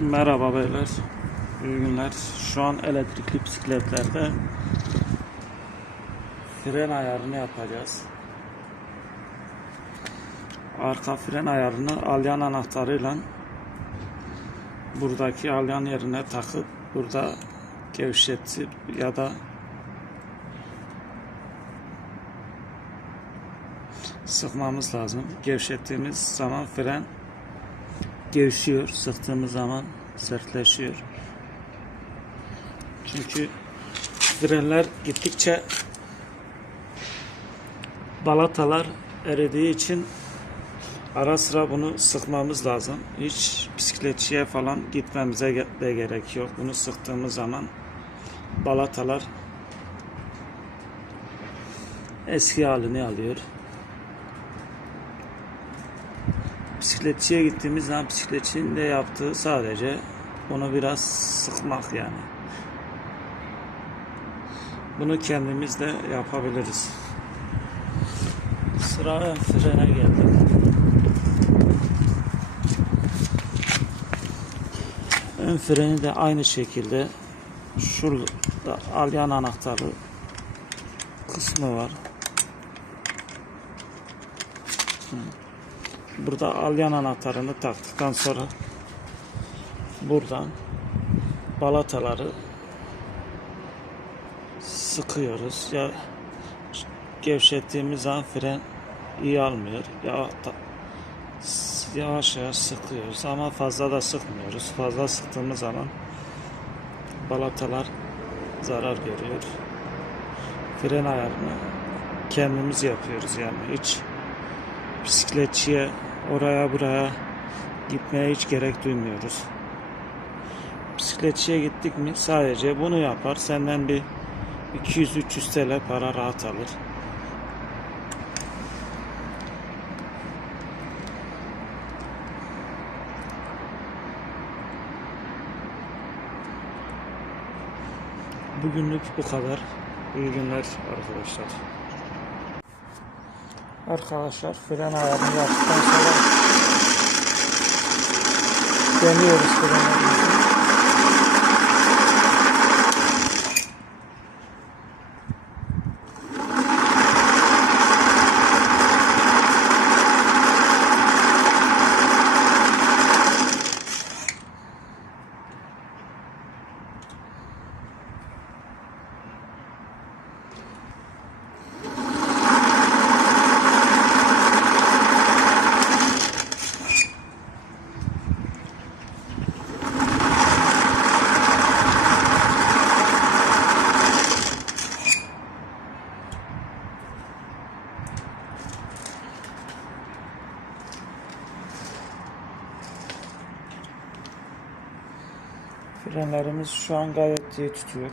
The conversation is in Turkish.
Merhaba beyler. İyi günler. Şu an elektrikli bisikletlerde fren ayarını yapacağız. Arka fren ayarını alyan anahtarıyla buradaki alyan yerine takıp burada gevşetip ya da sıkmamız lazım. Gevşettiğimiz zaman fren gevşiyor. Sıktığımız zaman sertleşiyor. Çünkü frenler gittikçe balatalar eridiği için ara sıra bunu sıkmamız lazım. Hiç bisikletçiye falan gitmemize de gerek yok. Bunu sıktığımız zaman balatalar eski halini alıyor. Bisikletçiye gittiğimiz zaman bisikletçinin de yaptığı sadece bunu biraz sıkmak yani. Bunu kendimiz de yapabiliriz. Sıra ön frene geldik. Ön freni de aynı şekilde şurada alyan anahtarı kısmı var. Burada alyan anahtarını taktıktan sonra buradan balataları sıkıyoruz. Ya gevşettiğimiz zaman fren iyi almıyor. Ya yavaş yavaş sıkıyoruz ama fazla da sıkmıyoruz. Fazla sıktığımız zaman balatalar zarar görüyor. Fren ayarını kendimiz yapıyoruz yani hiç bisikletçiye oraya buraya gitmeye hiç gerek duymuyoruz. Bisikletçiye gittik mi sadece bunu yapar. Senden bir 200-300 TL para rahat alır. Bugünlük bu kadar. İyi günler arkadaşlar. Arkadaşlar fren ayarını yaptıktan sonra deniyoruz frenlerimizi. Frenlerimiz şu an gayet iyi tutuyor.